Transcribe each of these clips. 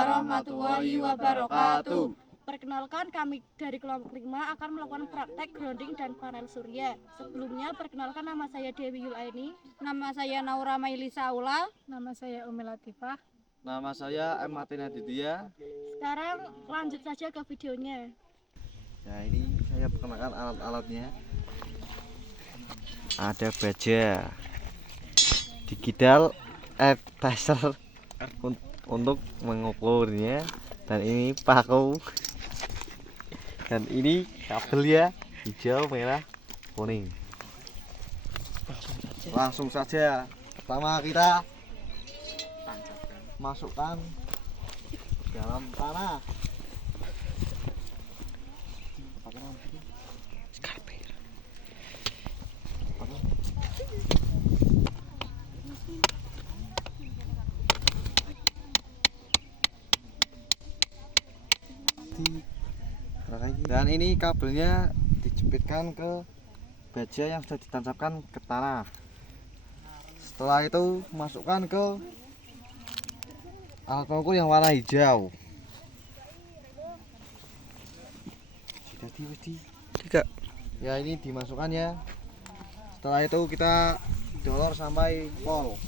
warahmatullahi wabarakatuh. Perkenalkan, kami dari kelompok 5 akan melakukan praktek grounding dan panel surya. Sebelumnya, perkenalkan, nama saya Dewi Yulaini. Nama saya Naura Mailisa Aula. Nama saya Umi Latifah. Nama saya M. Martina Didia. Sekarang lanjut saja ke videonya. Nah, ini saya perkenalkan alat-alatnya. Ada baja, digital air tester untuk mengukurnya, dan ini paku, dan ini kabelnya hijau, merah, kuning. Langsung saja. Pertama kita masukkan dalam tanah. Dan ini kabelnya dijepitkan ke baja yang sudah ditancapkan ke tanah. Setelah itu masukkan ke alat pengukur yang warna hijau. Tiga. Ya, ini dimasukkan ya. Setelah itu kita dolor sampai pol.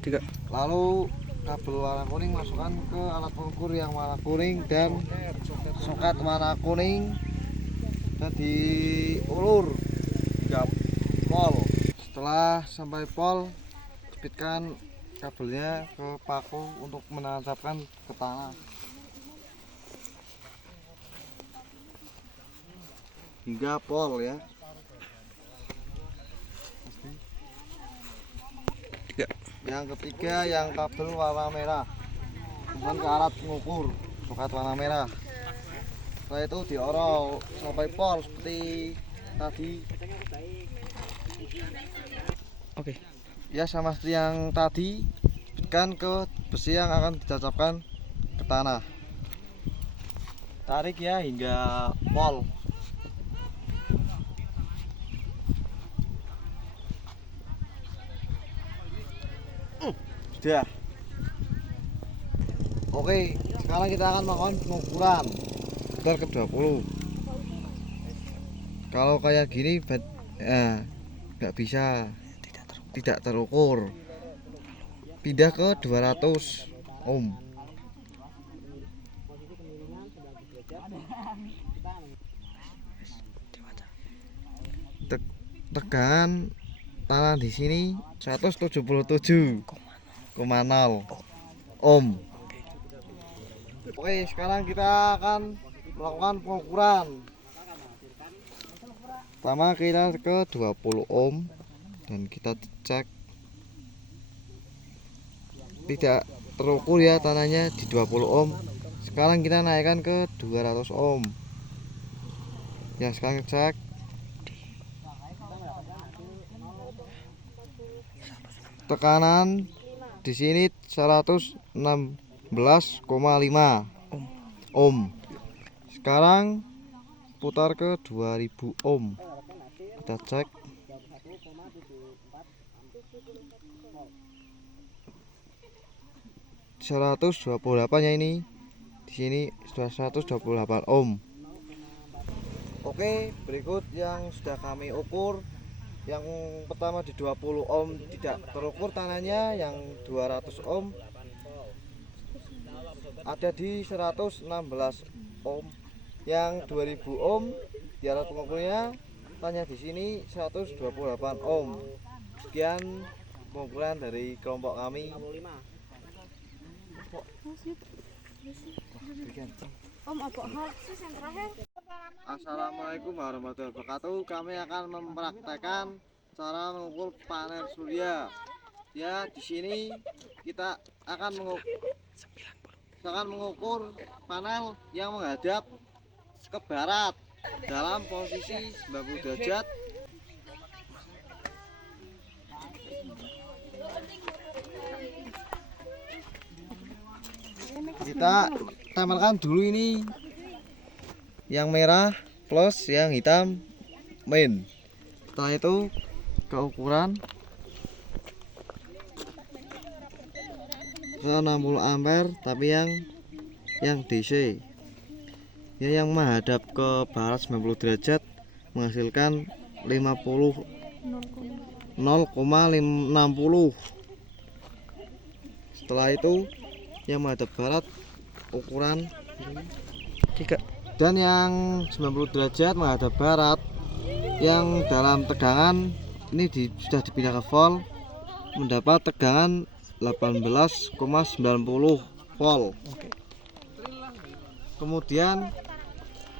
Tiga. Lalu kabel warna kuning masukkan ke alat pengukur yang warna kuning dan soket warna kuning, dan diulur hingga pol. Setelah sampai pol, jepitkan kabelnya ke paku untuk menancapkan ke tanah hingga pol ya. Yang ketiga, yang kabel warna merah, bukan ke alat pengukur, soket warna merah. Setelah itu diorol sampai pol seperti tadi. Oke. Ya, sama seperti yang tadi, jepitkan ke besi yang akan ditancapkan ke tanah. Tarik ya hingga pol. Sudah. Oke, sekarang kita akan melakukan pengukuran meter ke 20. Kalau kayak gini nggak bisa, tidak terukur. Pindah ke 200 ohm. Tegangan tanah di sini 177,0 ohm. Oke, sekarang kita akan melakukan pengukuran. Pertama kita ke 20 ohm dan kita cek tidak terukur ya tanahnya di 20 ohm. Sekarang kita naikkan ke 200 ohm. Ya, sekarang cek. Tekanan di sini 116,5 ohm. Sekarang putar ke 2000 ohm. Kita cek. ...128 ya ini. Di sini sudah 128 ohm. Oke, berikut yang sudah kami ukur. Yang pertama di 20 ohm tidak terukur tanahnya, yang 200 ohm ada di 116 ohm, yang 2000 ohm di alat pengukurnya tanya di sini 128 ohm. Sekian pengukuran dari kelompok kami. Assalamualaikum warahmatullahi wabarakatuh. Kami akan mempraktekkan cara mengukur panel surya. Ya, di sini kita akan mengukur panel yang menghadap ke barat dalam posisi 90 derajat. Kita tempelkan dulu ini yang merah plus yang hitam main. Setelah itu keukuran ke 60 ampere, tapi yang DC ya, yang menghadap ke barat 90 derajat menghasilkan 50 0,60. Setelah itu yang menghadap barat ukuran 3. dan yang 90 derajat menghadap barat yang dalam tegangan ini sudah dipindah ke volt, mendapat tegangan 18,90 volt. Kemudian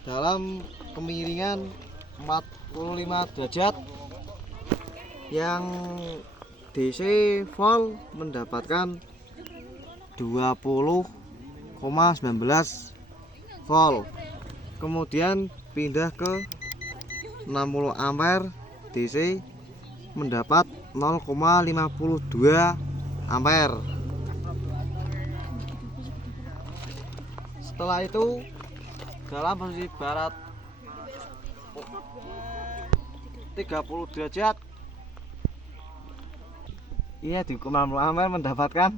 dalam kemiringan 45 derajat yang DC volt mendapatkan 20,19 volt. Kemudian pindah ke 60 ampere DC mendapat 0,52 ampere. Setelah itu dalam posisi barat 30 derajat ini di 60 ampere mendapatkan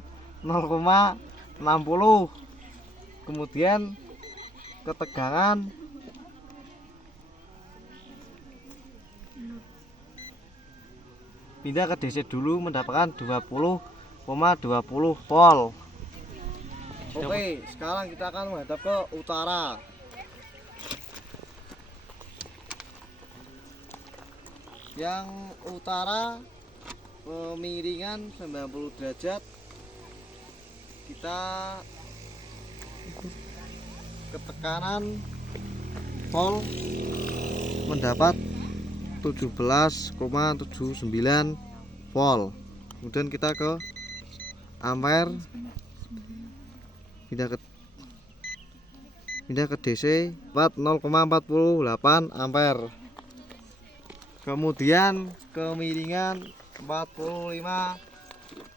0,60. Kemudian ketegangan pindah ke DC dulu mendapatkan 20,20 volt. Oke, sekarang kita akan menghadap ke utara. Yang utara kemiringan 90 derajat kita ketekanan volt mendapat 17,79 volt. Kemudian kita ke ampere, pindah ke DC 0,48 ampere. Kemudian kemiringan 45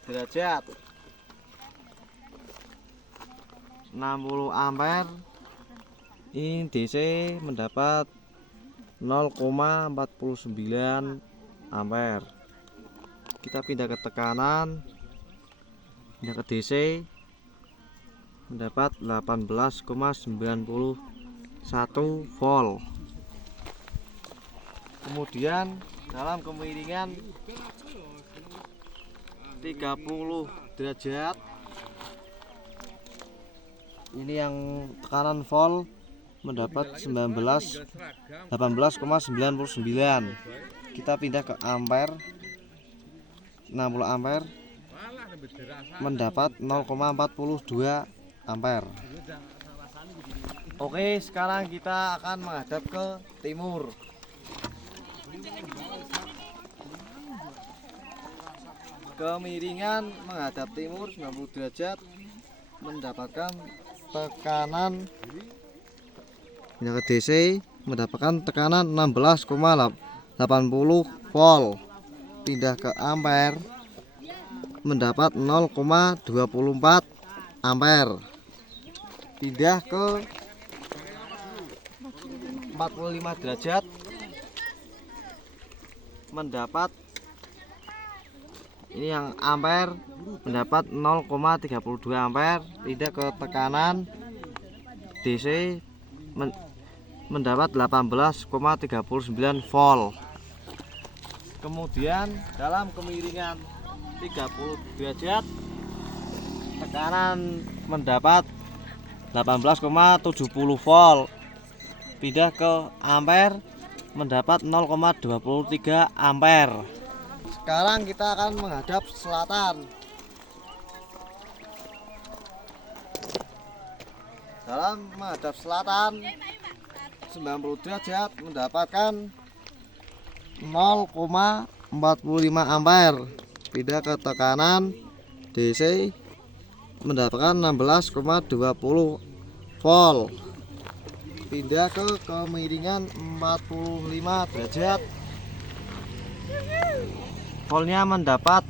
derajat 60 ampere ini DC mendapat 0,49 ampere. Kita pindah ke tekanan, pindah ke DC mendapat 18,91 volt. Kemudian dalam kemiringan 30 derajat ini yang tekanan volt mendapat 18,99. Kita pindah ke ampere 60 ampere mendapat 0,42 ampere. Oke, sekarang kita akan menghadap ke timur. Kemiringan menghadap timur 90 derajat mendapatkan tekanan, pindah ke DC mendapatkan tekanan 16,80 volt. Pindah ke ampere mendapat 0,24 ampere. Pindah ke 45 derajat mendapat ini yang ampere mendapat 0,32 ampere. Pindah ke tekanan DC mendapat 18,39 volt. Kemudian dalam kemiringan 30 derajat tekanan mendapat 18,70 volt. Pindah ke ampere mendapat 0,23 ampere. Sekarang kita akan menghadap selatan. Dalam menghadap selatan 90 derajat mendapatkan 0,45 ampere. Pindah ke tekanan DC mendapatkan 16,20 volt. Pindah ke kemiringan 45 derajat voltnya mendapat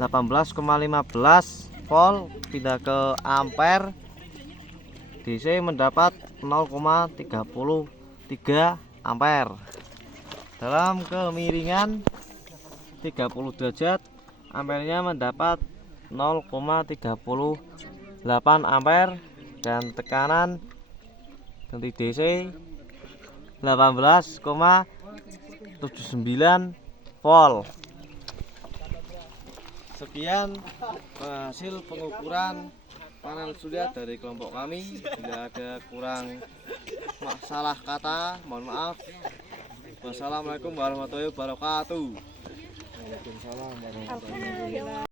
18,15 volt. Pindah ke ampere DC mendapat 0,33 ampere. Dalam kemiringan 30 derajat ampernya mendapat 0,38 ampere dan tekanan ganti DC 18,79 volt. Sekian hasil pengukuran panel surya dari kelompok kami. Bila ada kurang salah kata, mohon maaf. Wassalamualaikum warahmatullahi wabarakatuh. Waalaikumsalam warahmatullahi wabarakatuh.